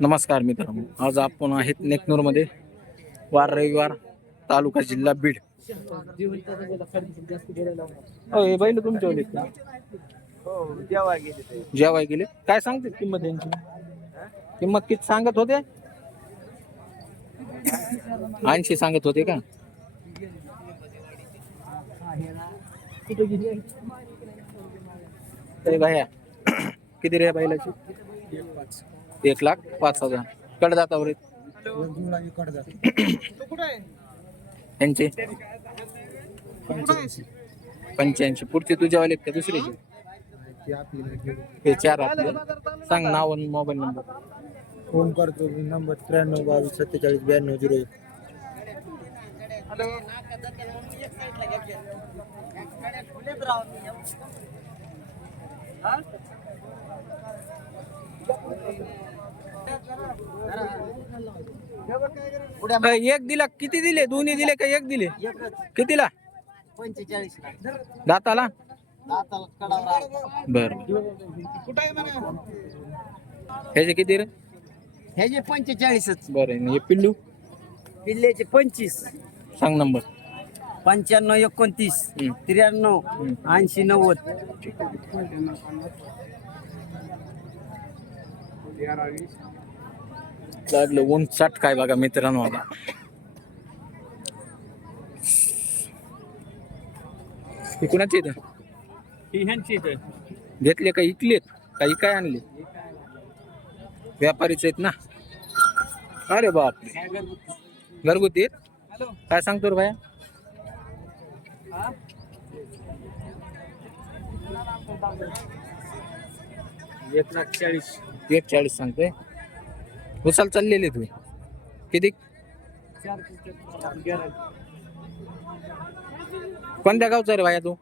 नमस्कार मित्रांनो. आज आपण आहेत नेकनूरमध्ये. वार रविवार तालुका जिल्हा बीड. हो, हे बैल तुमच्या जेवाय गेले काय सांगते किंमत यांची? किंमत किती सांगत होते? ऐंशी सांगत होते का? ते बाया किती रे बैलाची? एक लाख पाच हजार. कडदातावर यांचे पंच्याऐंशी. पुढचे तुझ्या वाले का दुसरी? हे चार आपले सांग नाव आणि मोबाईल नंबर फोन करतो. नंबर त्र्याण्णव बावीस सत्तेचाळीस ब्याण्णव झिरो एक. हॅलो एक दिला किती दिले? दोन्ही दिले का एक दिले? कितीला? पंचेचाळीस दाताला? बर. ह्याचे किती रे? ह्याचे पंचेचाळीसच. बरं हे पिल्लू? पिल्ल्याचे पंचवीस. सांग नंबर. पंच्याण्णव एकोणतीस. त्र्याण्णव ऐंशी नव्वद. लागलं ऊन साठ काय बघा मित्रांनो आता. हे कुणाचे इथं घेतले का इकलेत? काही काय आणले? व्यापारीच आहेत ना. अरे बापरे. घरगुती? काय सांगतो रे भाया? एक लाख चाळीस. एक चाळीस सांगतोय. उसाल चाललेले तुम्ही. किती? कोणत्या गावचा रे भाया तू?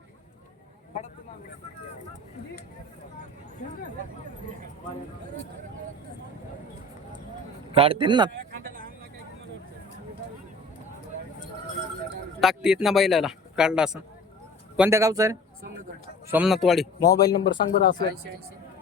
काढतील ना. टाकते येत ना बैलाला. काढला असं. कोणत्या गावचा रे? सोमनाथवाडी. मोबाईल नंबर सांग बरं असं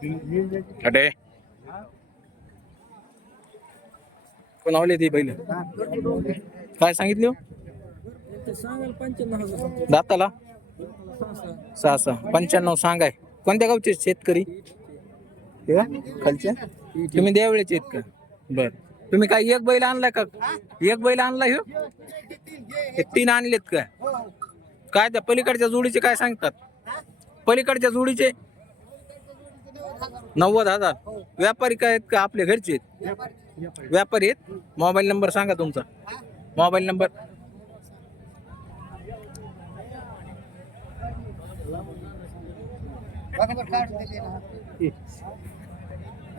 अटे कोणावले ती बैल काय सांगितले? हो? दाताला? सहा सहा पंच्याण्णव सांगाय कोणत्या गावचे शेतकरी? हे का? खालचे? तुम्ही देवळेचे आहेत का? बर. तुम्ही काय एक बैल आणलाय का? एक बैल आणलाय हो? हे तीन आणलेत का काय त्या पलीकडच्या जोडीचे काय सांगतात? पलीकडच्या जोडीचे नव्वद हजार. व्यापारी काय आहेत का आपल्या घरचे आहेत? व्यापारी. आहेत? मोबाईल नंबर सांगा तुमचा. Mobile number.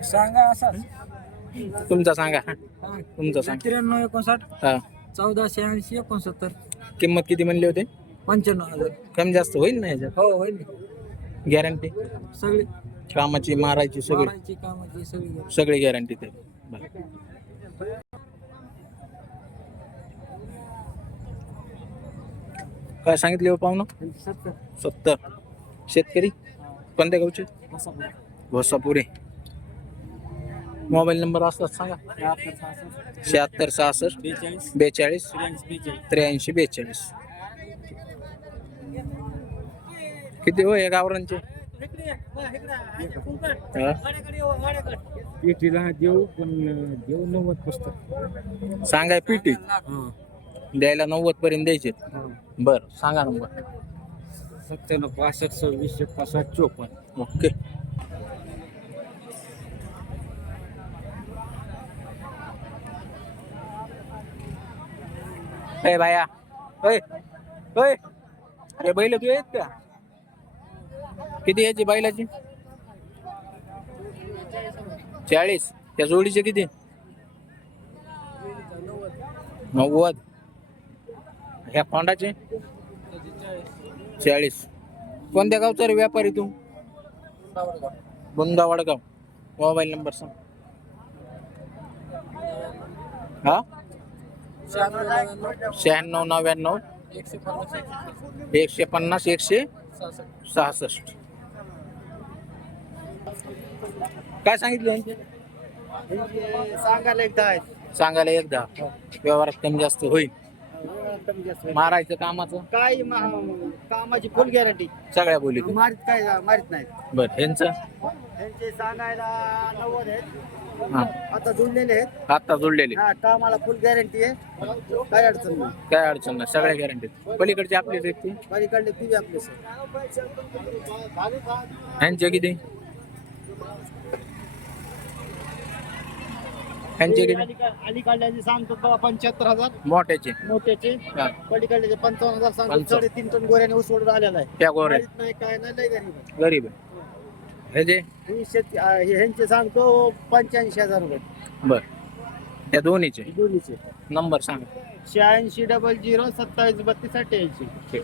सांगा असा. तुमचा सांगा. तुमचा सांगा. त्र्याण्णव एकोणसाठ हा. चौदाशे ऐंशी एकोणसत्तर. किंमत किती म्हणली होते? पंच्याण्णव हजार. कमी जास्त होईल ना ह्याच्यात हो होईल गॅरंटी? सगळी. कामाची मारायची सगळी. मारायची कामाची सगळी सगळी गॅरंटी ते. काय सांगितले हो पाहुणं? सत्तर. सत्तर. शेतकरी? कोणत्या गावचे? घोसापुरे मोबाईल नंबर असतात सांगा. शहात्तर सहासष्ट. बेचाळीस. बेचाळीस. बेचाळीस. त्र्याऐंशी बेचाळीस. किती हो या गावरांचे? पेटीला देऊ पण देऊ नव्वद पुस्तक. सांगाय पिटी द्यायला नव्वद पर्यंत द्यायचे? बर सांगा नंबर सत्त्याण्णव पासष्ट सव्वीस पासष्ट चोपन्न. ओके. ए होय अरे बैल तू आहेत का? किती याची बैलाची? चाळीस. त्या जोडीचे किती? नव्वद. ह्या कोंडाचे चाळीस. कोणत्या गावचा रे व्यापारी तू? बुंदा वडगाव मोबाईल नंबर सांग. हा? शहाण्णव नव्याण्णव. एकशे पन्नास एकशे सहासष्ट. काय सांगितलं यांचे? सांगायला एकदा आहेत. सांगायला एकदा. व्यवहारात कमी जास्त होईल. मारायचं कामाचं? काय मा- कामाची फुल गॅरंटी सगळ्या बोलीत मारित काय मारित नाहीत. बर ह्यांचं? त्यांचे सांगायला नव्वद आहेत. हा. आता जुळलेले आहेत. आता जोडलेले हा कामाला फुल गॅरंटी आहे. काय अडचण नाही. काय अडचण नाही. सगळ्या गॅरंटीत पलीकडचे आपलीच आहेत ती? पलीकडले ती आपले सर ह्यांचे ह्यांचे किती? अलीकडल्याचे सांगतो बाबा पंच्याहत्तर हजार. मोठ्याचे. मोठ्याचे. हा. पलीकडल्याचे पंचावन्न हजार सांगतो पंचावन्न. साडेतीन टन गोऱ्याने उसवडून आलेला आहे. त्या नाही काय नाही लय गरीब आहे. गरीब आहे. ह्याचे ही शेती आ, हे ह्यांचे सांगतो पंच्याऐंशी हजार रुपये. बर. त्या दोन्हीचे? दोन्हीचे. नंबर सांगा. शहाऐंशी डबल झिरो सत्तावीस बत्तीस अठ्ठ्याऐंशी. ठीक.